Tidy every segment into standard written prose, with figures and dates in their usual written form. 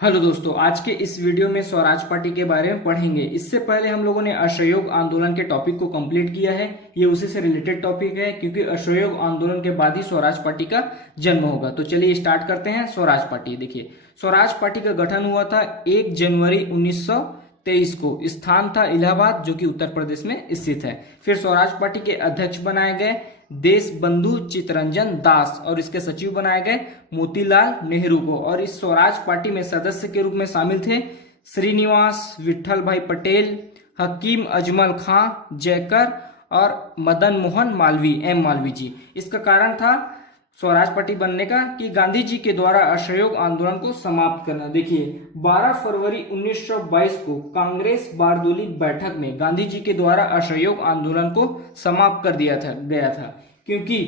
Hello दोस्तों, आज के इस वीडियो में स्वराज पार्टी के बारे में पढ़ेंगे। इससे पहले हम लोगों ने असहयोग आंदोलन के टॉपिक को कंप्लीट किया है। ये उसी से रिलेटेड टॉपिक है क्योंकि असहयोग आंदोलन के बाद ही स्वराज पार्टी का जन्म होगा। तो चलिए स्टार्ट करते हैं। स्वराज पार्टी देखिए, स्वराज पार्टी का गठन हुआ था 1 जनवरी 1923 को। स्थान था इलाहाबाद, जो कि उत्तर प्रदेश में स्थित है। फिर स्वराज पार्टी के अध्यक्ष बनाए गए देश बंधु चित्तरंजन दास और इसके सचिव बनाए गए मोतीलाल नेहरू को। और इस स्वराज पार्टी में सदस्य के रूप में शामिल थे श्रीनिवास विठल भाई पटेल, हकीम अजमल खां, जयकर और मदन मोहन मालवीय जी। इसका कारण था स्वराज पार्टी बनने का कि गांधी जी के द्वारा असहयोग आंदोलन को समाप्त करना। देखिए, 12 फरवरी 1922 को कांग्रेस बारदोली बैठक में गांधी जी के द्वारा असहयोग आंदोलन को समाप्त कर दिया गया था क्योंकि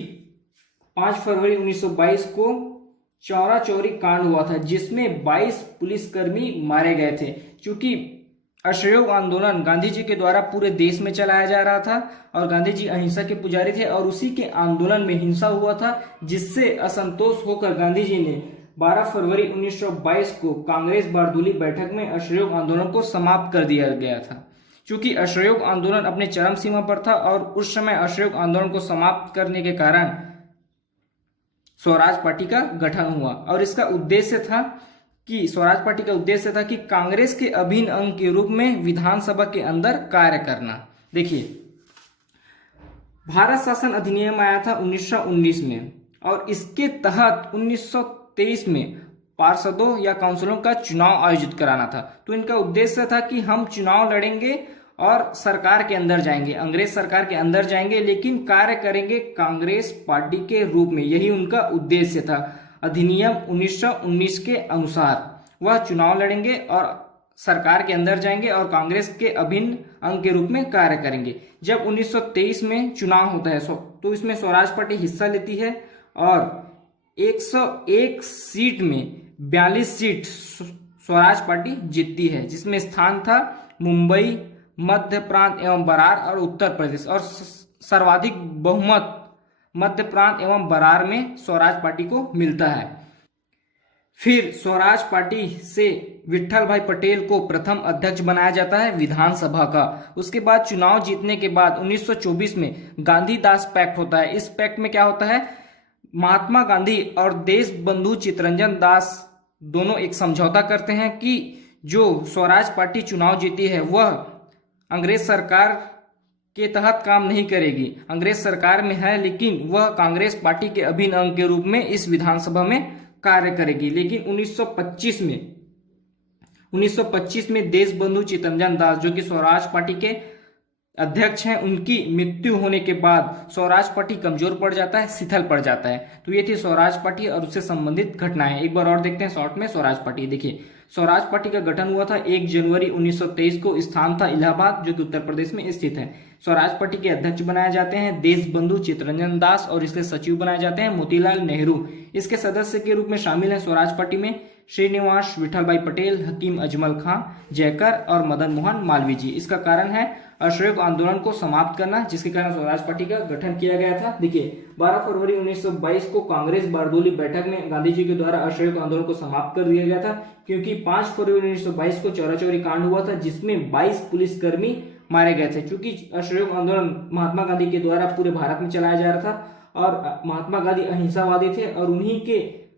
5 फरवरी 1922 को चौरा चौरी कांड हुआ था जिसमें 22 पुलिसकर्मी मारे गए थे। क्योंकि असहयोग आंदोलन गांधी जी के द्वारा पूरे देश में चलाया जा रहा था और गांधी जी अहिंसा के पुजारी थे और उसी के आंदोलन में हिंसा हुआ था, जिससे असंतोष होकर गांधी जी ने 12 फरवरी 1922 को कांग्रेस बारदोली बैठक में असहयोग आंदोलन को समाप्त कर दिया गया था। क्योंकि असहयोग आंदोलन अपने चरम सीमा पर था और उस समय असहयोग आंदोलन को समाप्त करने के कारण स्वराज पार्टी का गठन हुआ। और इसका उद्देश्य था कि स्वराज पार्टी का उद्देश्य था कि कांग्रेस के अभिन्न अंग के रूप में विधानसभा के अंदर कार्य करना। देखिए, भारत शासन अधिनियम आया था 1919 में और इसके तहत 1923 में पार्षदों या काउंसिलों का चुनाव आयोजित कराना था। तो इनका उद्देश्य था कि हम चुनाव लड़ेंगे और सरकार के अंदर जाएंगे, अंग्रेज सरकार के अंदर जाएंगे, लेकिन कार्य करेंगे कांग्रेस पार्टी के रूप में। यही उनका उद्देश्य था। अधिनियम 1919 के अनुसार वह चुनाव लड़ेंगे और सरकार के अंदर जाएंगे और कांग्रेस के अभिन्न अंग के रूप में कार्य करेंगे। जब 1923 में चुनाव होता है तो इसमें स्वराज पार्टी हिस्सा लेती है और 101 सीट में 42 सीट स्वराज पार्टी जीतती है, जिसमें स्थान था मुंबई, मध्य प्रांत एवं बरार और उत्तर प्रदेश। और सर्वाधिक बहुमत मध्य प्रांत एवं बरार में स्वराज पार्टी को मिलता है। फिर स्वराज पार्टी से विठल भाई पटेल को प्रथम अध्यक्ष बनाया जाता है विधानसभा का। उसके बाद चुनाव जीतने के बाद 1924 में गांधीदास पैक्ट होता है। इस पैक्ट में क्या होता है, महात्मा गांधी और देश बंधु चित्तरंजन दास दोनों एक समझौता करते हैं कि जो स्वराज पार्टी चुनाव जीती है वह अंग्रेज सरकार के तहत काम नहीं करेगी। अंग्रेज सरकार में है लेकिन वह कांग्रेस पार्टी के अभिन्न अंग के रूप में इस विधानसभा में कार्य करेगी। लेकिन 1925 में देश बंधु चित्तरंजन दास, जो कि स्वराज पार्टी के अध्यक्ष हैं, उनकी मृत्यु होने के बाद स्वराज पार्टी कमजोर पड़ जाता है, शिथिल पड़ जाता है। तो ये थी स्वराज पार्टी और उससे संबंधित घटनाएं। एक बार और देखते हैं शॉर्ट में स्वराज पार्टी। देखिए, स्वराज पार्टी का गठन हुआ था 1 जनवरी 1923 को। स्थान था इलाहाबाद, जो कि उत्तर प्रदेश में स्थित है। स्वराज पार्टी के अध्यक्ष बनाए जाते हैं देश बंधु चित्तरंजन दास और इसके सचिव बनाए जाते हैं मोतीलाल नेहरू। इसके सदस्य के रूप में शामिल है स्वराज पार्टी में श्रीनिवास विठल भाई पटेल, हकीम अजमल खां, जयकर और मदन मोहन मालवीय जी। इसका कारण है असहयोग आंदोलन को समाप्त करना, जिसके कारण स्वराज पार्टी का गठन किया गया था। देखिए, 12 फरवरी 1922 को कांग्रेस बारदोली बैठक में गांधी जी के द्वारा असहयोग आंदोलन को समाप्त कर दिया गया था क्योंकि 5 फरवरी 1922 को चौरा चौरी कांड हुआ था जिसमें 22 पुलिसकर्मी मारे गए थे। क्योंकि असहयोग आंदोलन महात्मा गांधी के द्वारा पूरे भारत में चलाया जा रहा था और महात्मा गांधी अहिंसावादी थे और उन्हीं के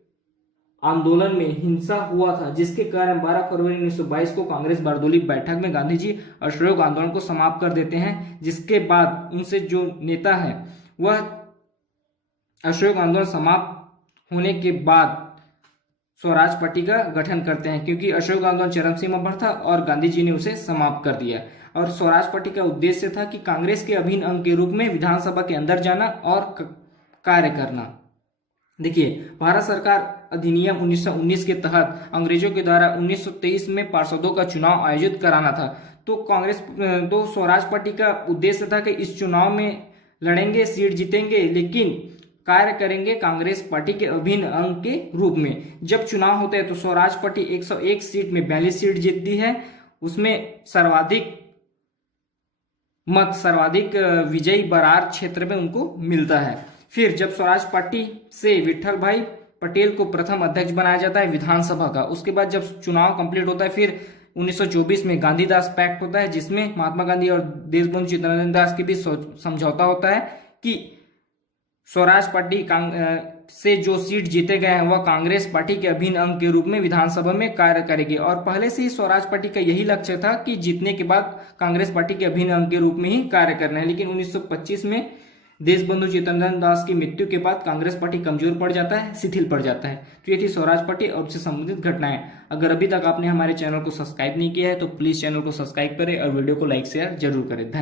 आंदोलन में हिंसा हुआ था, जिसके कारण 12 फरवरी 1922 को कांग्रेस बारदोली बैठक में गांधी जी असहयोग आंदोलन को समाप्त कर देते हैं। जिसके बाद उनसे जो नेता है वह असहयोग आंदोलन समाप्त होने के बाद स्वराज पार्टी का गठन करते हैं क्योंकि असहयोग आंदोलन चरम सीमा पर था और गांधी जी ने उसे समाप्त कर दिया। और स्वराज पार्टी का उद्देश्य था कि कांग्रेस के अभिन्न अंग के रूप में विधानसभा के अंदर जाना और कार्य करना। देखिए, भारत सरकार अधिनियम 1919 के तहत अंग्रेजों के द्वारा 1923 में पार्षदों का चुनाव आयोजित कराना था। तो स्वराज पार्टी का उद्देश्य था कि इस चुनाव में लड़ेंगे, सीट जीतेंगे, लेकिन कार्य करेंगे कांग्रेस पार्टी के अभिन्न अंग के रूप में। जब चुनाव होते हैं तो स्वराज पार्टी 101 सीट में 42 सीट जीतती है। उसमें सर्वाधिक विजयी बरार क्षेत्र में उनको मिलता है। फिर जब स्वराज पार्टी से विठल भाई पटेल को प्रथम अध्यक्ष बनाया जाता है विधानसभा का। उसके बाद जब चुनाव कंप्लीट होता है, फिर 1924 में गांधीदास पैक्ट होता है, जिसमें महात्मा गांधी और देशबंधु चित्तरंजन दास के बीच समझौता होता है कि स्वराज पार्टी से जो सीट जीते गए हैं वह कांग्रेस पार्टी के अभिन्न अंग के रूप में विधानसभा में कार्य करेगी। और पहले से ही स्वराज पार्टी का यही लक्ष्य था कि जीतने के बाद कांग्रेस पार्टी के अभिन्न अंग के रूप में ही कार्य करना है। लेकिन 1925 में देशबंधु चित्तरंजन दास की मृत्यु के बाद कांग्रेस पार्टी कमजोर पड़ जाता है, शिथिल पड़ जाता है। तो ये थी स्वराज पार्टी और उससे संबंधित घटनाएं। अगर अभी तक आपने हमारे चैनल को सब्सक्राइब नहीं किया है तो प्लीज चैनल को सब्सक्राइब करें और वीडियो को लाइक शेयर जरूर करें।